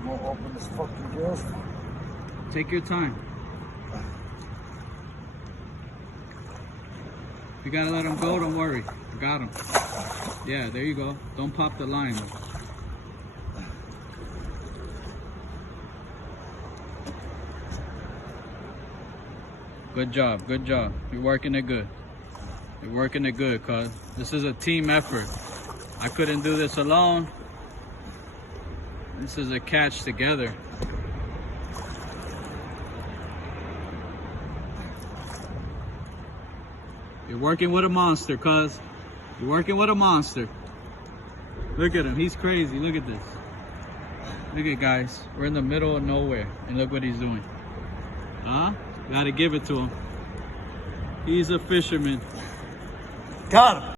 I'm gonna open this fucking gift. Take your time. If you gotta let him go, don't worry. I got him. Yeah, there you go. Don't pop the line. Good job, good job. You're working it good. You're working it good, cuz this is a team effort. I couldn't do this alone. This is a catch together. You're working with a monster, cuz. You're working with a monster. Look at him, he's crazy. Look at this. Look at, guys, we're in the middle of nowhere, and look what he's doing. Huh? Gotta give it to him. He's a fisherman. Got him.